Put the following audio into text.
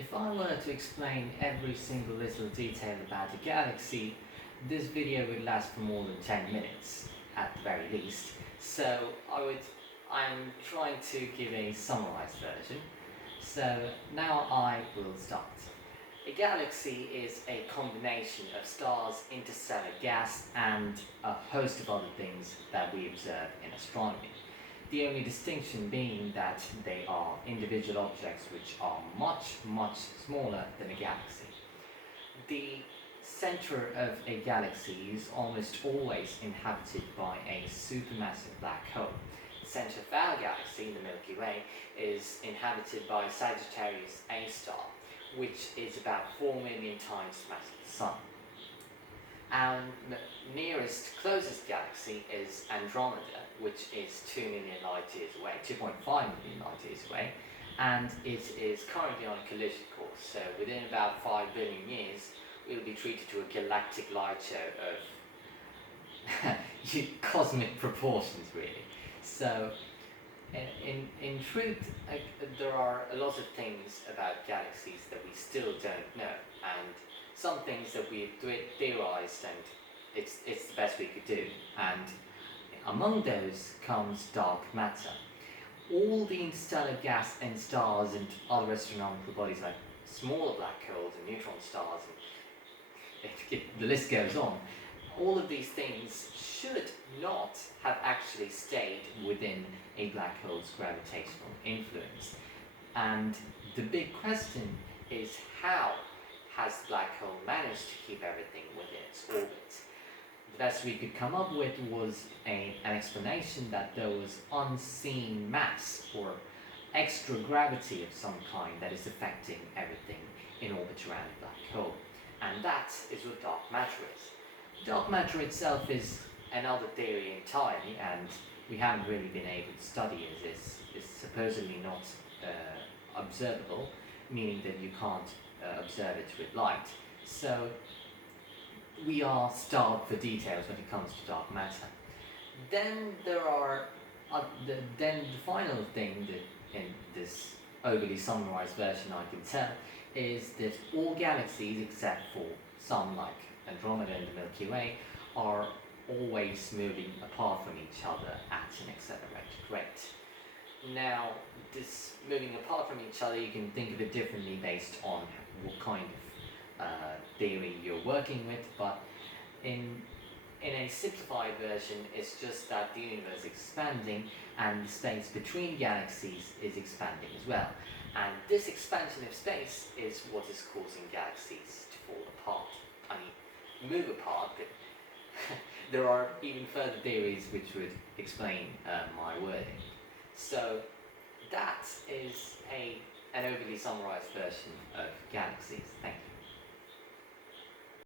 If I were to explain every single little detail about a galaxy, this video would last for more than 10 minutes, at the very least. So I'm trying to give a summarized version. So now I will start. A galaxy is a combination of stars, interstellar gas, and a host of other things that we observe in astronomy. The only distinction being that they are individual objects which are much, much smaller than a galaxy. The center of a galaxy is almost always inhabited by a supermassive black hole. The center of our galaxy, the Milky Way, is inhabited by Sagittarius A star, which is about 4 million times the mass of the Sun. Our nearest closest galaxy is Andromeda, which is 2 million light years away, 2.5 million light years away, and it is currently on a collision course. So within about 5 billion years, we'll be treated to a galactic light show of cosmic proportions, really. So in truth, there are a lot of things about galaxies that we still don't know, and some things that we've theorized, and it's the best we could do. And among those comes dark matter. All the interstellar gas and stars and other astronomical bodies like smaller black holes and neutron stars, and the list goes on, all of these things should not have actually stayed within a black hole's gravitational influence. And the big question is, how has the black hole managed to keep everything within its orbit? The best we could come up with was an explanation that there was unseen mass or extra gravity of some kind that is affecting everything in orbit around the black hole. And that is what dark matter is. Dark matter itself is another theory entirely, and we haven't really been able to study it. It's supposedly not observable, meaning that you can't observe it with light. So we are starved for details when it comes to dark matter. Then there are then the final thing that in this overly summarized version I can tell is that all galaxies except for some like Andromeda and the Milky Way are always moving apart from each other at an accelerated rate. Now, this moving apart from each other, you can think of it differently based on what kind of theory you're working with, but in a simplified version, it's just that the universe is expanding and the space between galaxies is expanding as well. And this expansion of space is what is causing galaxies to fall apart. I mean, move apart, but there are even further theories which would explain my wording. So that is an overly summarized version of galaxies. Thank you.